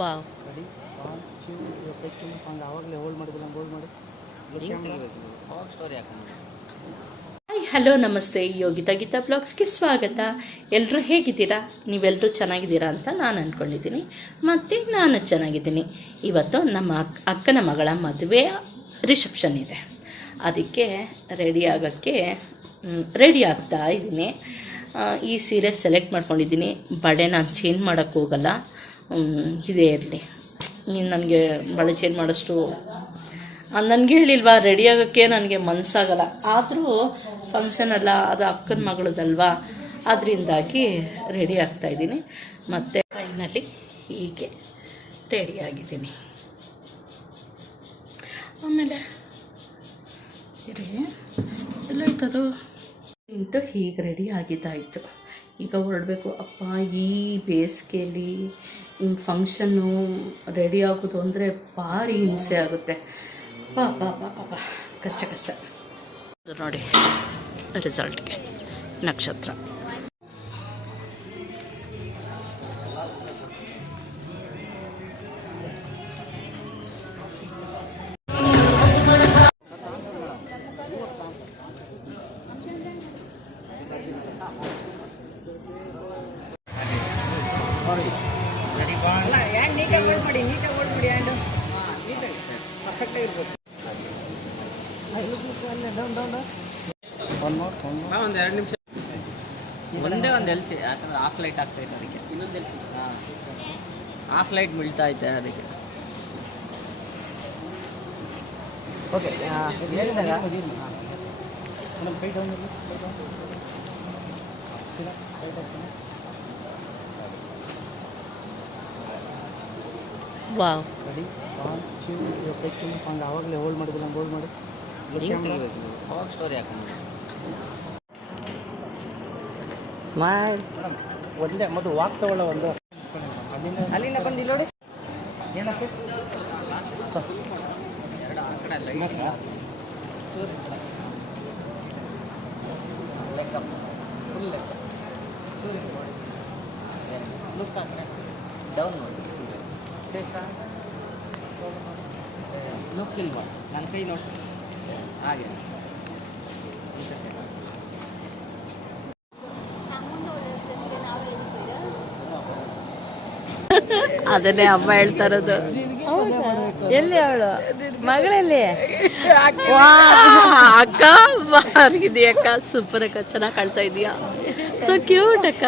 Wow ready one two ಇವಾಗ song ಆವಾಗಲೇ hold ಮಾಡಿದ್ರೆ ಹೋಲ್ಡ್ ಮಾಡಿ. ಹಾಯ್ ಹಲೋ ನಮಸ್ತೆ. ಯೋಗಿತಾ ಗೀತಾ ಬ್ಲಾಗ್ಸ್ಗೆ ಸ್ವಾಗತ. ಎಲ್ಲರೂ ಹೇಗಿದ್ದೀರಾ? ನೀವೆಲ್ಲರೂ ಚೆನ್ನಾಗಿದ್ದೀರಾ ಅಂತ ನಾನು ಅಂದ್ಕೊಂಡಿದ್ದೀನಿ ಮತ್ತು ನಾನು ಚೆನ್ನಾಗಿದ್ದೀನಿ. ಇವತ್ತು ನಮ್ಮ ಅಕ್ ಅಕ್ಕನ ಮಗಳ ಮದುವೆ ರಿಸೆಪ್ಷನ್ ಇದೆ. ಅದಕ್ಕೆ ರೆಡಿ ಆಗೋಕ್ಕೆ ರೆಡಿ ಆಗ್ತಾ ಇದ್ದೀನಿ. ಈ ಸೀರೆ ಸೆಲೆಕ್ಟ್ ಮಾಡ್ಕೊಂಡಿದ್ದೀನಿ. ಬಡೆ ನಾನು ಚೇಂಜ್ ಮಾಡೋಕ್ಕೆ ಹೋಗಲ್ಲ. ಹ್ಮ್, ಇದೇ ಇರಲಿ ನೀನು ನನಗೆ ಬಳೆ ಚೇಂಜ್ ಮಾಡೋಷ್ಟು ನನಗೆ ಹೇಳಿಲ್ವಾ ರೆಡಿ ಆಗೋಕ್ಕೆ ನನಗೆ ಮನಸ್ಸಾಗಲ್ಲ ಆದರೂ ಫಂಕ್ಷನ್ ಅಲ್ಲ, ಅದು ಅಕ್ಕನ ಮಗಳದಲ್ವಾ? ಅದರಿಂದಾಗಿ ರೆಡಿ ಆಗ್ತಾಯಿದ್ದೀನಿ ಮತ್ತು ಫೈನಲಿ ಹೀಗೆ ರೆಡಿ ಆಗಿದ್ದೀನಿ. ಆಮೇಲೆ ಇರಿ ಎಲ್ಲೋಯ್ತದು ಇಂತೂ ಹೀಗೆ ರೆಡಿ ಆಗಿದ್ದಾಯಿತು. ಈಗ ಹೊರಡಬೇಕು, ಅಪ್ಪ, ಈ ಬೇಸಿಗೆಯಲ್ಲಿ ಫಂಕ್ಷನ್ನು ರೆಡಿ ಆಗೋದು ಅಂದರೆ ಭಾರಿ ಹಿಂಸೆ ಆಗುತ್ತೆ. ಅಪ್ಪ ಪಾ ಪಾ ಕಷ್ಟ ಕಷ್ಟ. ನೋಡಿ ರಿಸಲ್ಟ್ಗೆ ನಕ್ಷತ್ರ. ಅಲ್ಲ ಹ್ಯಾಂಡ್ ನೀಟಾಗಿ ಓಡ್ಬಿಡಿ ಮಾಡಿ? ನೀಟಾಗಿ ಹ್ಯಾಂಡು ನೀಟಾಗಿ. ಪರ್ಫೆಕ್ಟಾಗಿ ಇರ್ಬೇಕು. ಒನ್ ಮೋರ್ ಒನ್ ಮೋರ್ ಒಂದು ಎರಡು ನಿಮಿಷ. ಒಂದೇ ಒಂದು ಎಲ್ಸಿ ಯಾಕಂದ್ರೆ ಆಫ್ ಲೈಟ್ ಆಗ್ತೈತೆ ಇದೆ ಅದಕ್ಕೆ. ಇನ್ನೊಂದು ಎಲ್ಸಿ ಹಾಂ. ಆಫ್ ಲೈಟ್ ಬೀಳ್ತಾ ಐತೆ ಅದಕ್ಕೆ. ಓಕೆ ಹೇಳಿದಾಗ ಮೇಡಮ್ ಕೈ down wow. Ready? One two ಚೂ song ಆವಾಗಲೇ ಹೋಲ್ಡ್ ಮಾಡಿದ್ರೆ ಹೋಲ್ಡ್ ಮಾಡಿ ಸ್ಟೋರಿ ಹಾಕೊಂಡು ಸ್ಮೈಲ್ ಮೇಡಮ್ ಒಂದೇ ಮೊದಲು ವಾಕ್ ತಗೊಳ್ಳೋ ಒಂದು. ಅಲ್ಲಿಂದ ಅಲ್ಲಿಂದ ಬಂದು ಇಲ್ಲಿ ನೋಡಿ. ಏನಕ್ಕೆ? ಎರಡು ಆ ಕಡೆ ಲೈಟ್ ಲೆಕ್ಕ ಫುಲ್ ಲೆಕ್ಕ ಲುಕ್ ಡೌನ್ ನೋಡಿ ಲುಕ್ ಇಲ್ವಾ ನನ್ನ ಕೈ ನೋಡಿ. ಹಾಗೆ. ಅದನ್ನೇ ಅಮ್ಮ ಹೇಳ್ತಾ ಇರೋದು ಎಲ್ಲಿ ಅವಳು? ಮಗಳಲ್ಲಿ? ವಾ, ಅಕ್ಕ ಬಾರಿದಿ ಅಕ್ಕ. ಸೂಪರ್ ಅಕ್ಕ. ಚೆನ್ನಾಗಿ ಕಾಣ್ತಾ ಇದೀಯಾ? ಸೊ ಕ್ಯೂಟ್ ಅಕ್ಕ.